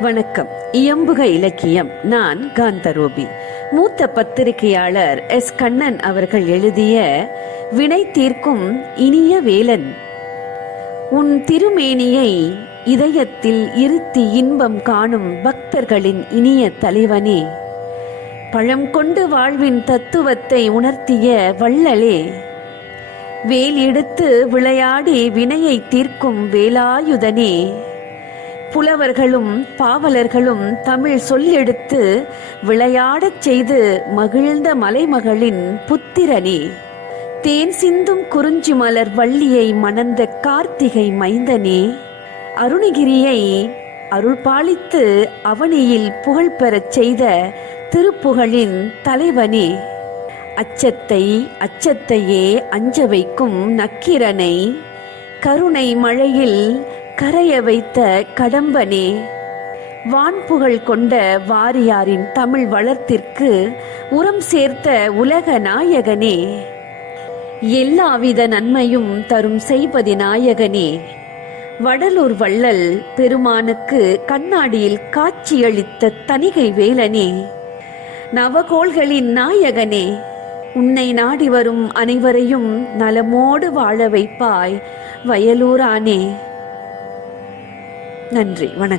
வணக்கம். இயம்புக இலக்கியம். நான் காந்தரூபி. மூத்த பத்திரிகையாளர் எஸ். கண்ணன் அவர்கள் எழுதிய வினை தீர்க்கும் இனிய வேலன். உன் திருமேனியை இதயத்தில் இருத்தி இன்பம் காணும் பக்தர்களின் இனிய தலைவனே, பழம் கொண்டு வாழ்வின் தத்துவத்தை உணர்த்திய வள்ளலே, வேல் எடுத்து விளையாடி வினையை தீர்க்கும் வேலாயுதனே, புலவர்களும் பாவலர்களும் தமிழ் சொல்லெடுத்து விளையாடச் செய்து மகிழ்ந்த மலைமகளின் புத்திரனே, தேன் சிந்தும் குறிஞ்சி மலர் வள்ளியை மணந்த கார்த்திகை மைந்தனே, அருணகிரியை அருள் பாலித்து அவனியில் புகழ் பெறச் செய்த திருப்புகழின் தலைவனே, அச்சத்தையே அஞ்ச வைக்கும் நக்கீரனை கருணை மழையில் கரைய வைத்த கடம்பனே, வான்புகழ் கொண்ட வாரியாரின் தமிழ் வளர்த்திற்கு உரம் சேர்த்த உலக நாயகனே, எல்லாவித நன்மையும் தரும் செய்பதி நாயகனே, வடலூர் வள்ளல் பெருமானுக்கு கண்ணாடியில் காட்சியளித்த தணிகை வேலனே, நவகோள்களின் நாயகனே, உன்னை நாடி வரும் அனைவரையும் நலமோடு வாழ வைப்பாய் வயலூரானே. நன்றி. வணக்கம்.